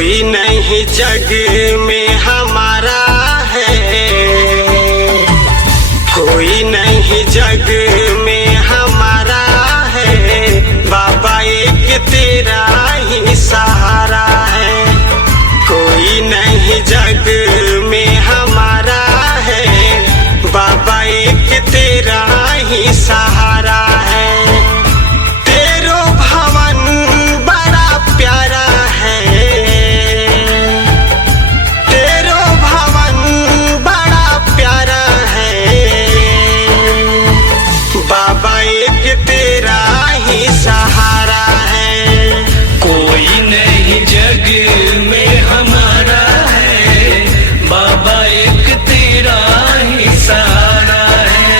कोई नहीं जग में हमारा है, कोई नहीं जग में हमारा है, बाबा एक तेरा ही सहारा है। कोई नहीं जग में हमारा है, बाबा एक तेरा ही सहारा है। तेरो भवन बड़ा प्यारा है, तेरो भवन बड़ा प्यारा है, बाबा एक तेरा ही सहारा है। कोई नहीं जग में हमारा है, बाबा एक तेरा ही सहारा है।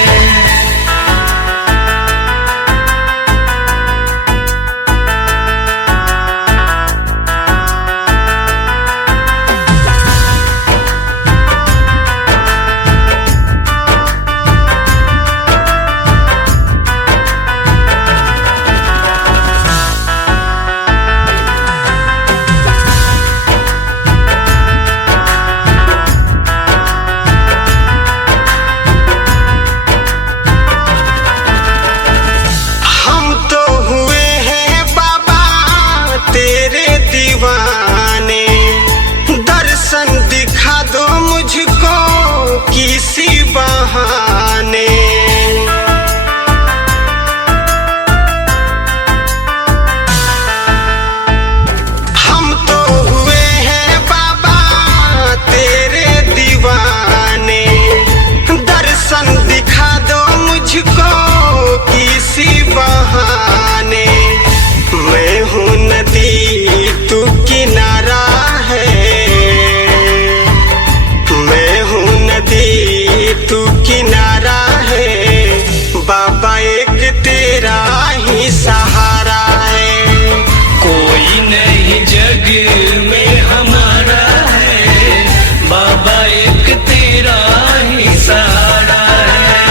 हम तो हुए हैं बाबा तेरे दीवाने, दर्शन दिखा दो मुझको किसी बहाने। हम तो हुए हैं बाबा तेरे दीवाने, दर्शन दिखा दो मुझको किसी बहाने। मैं हूँ नदी तू किनारा है, मैं हूँ नदी तू किनारा है, बाबा एक तेरा ही सहारा है। कोई नहीं जग में हमारा है, बाबा एक तेरा ही सहारा है।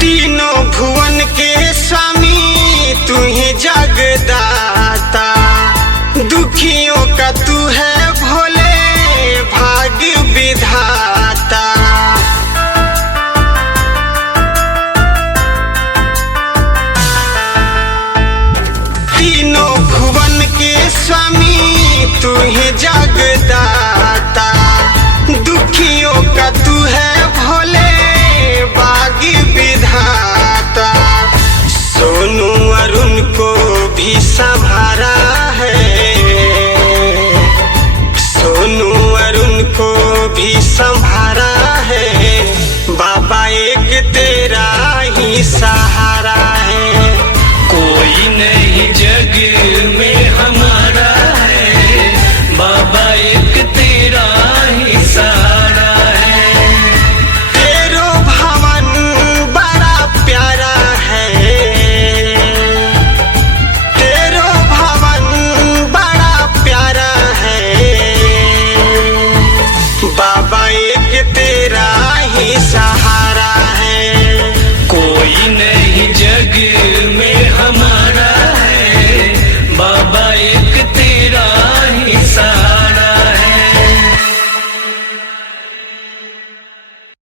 तीनों भुवन के स्वामी तू ही जगदाता, दुखियों का तू है भोले भाग्य विधाता। तीनों भुवन के स्वामी तू ही जगदाता, दुखियों का तू है भोले भाग्य विधाता। सोनू अरुण को भी संभाल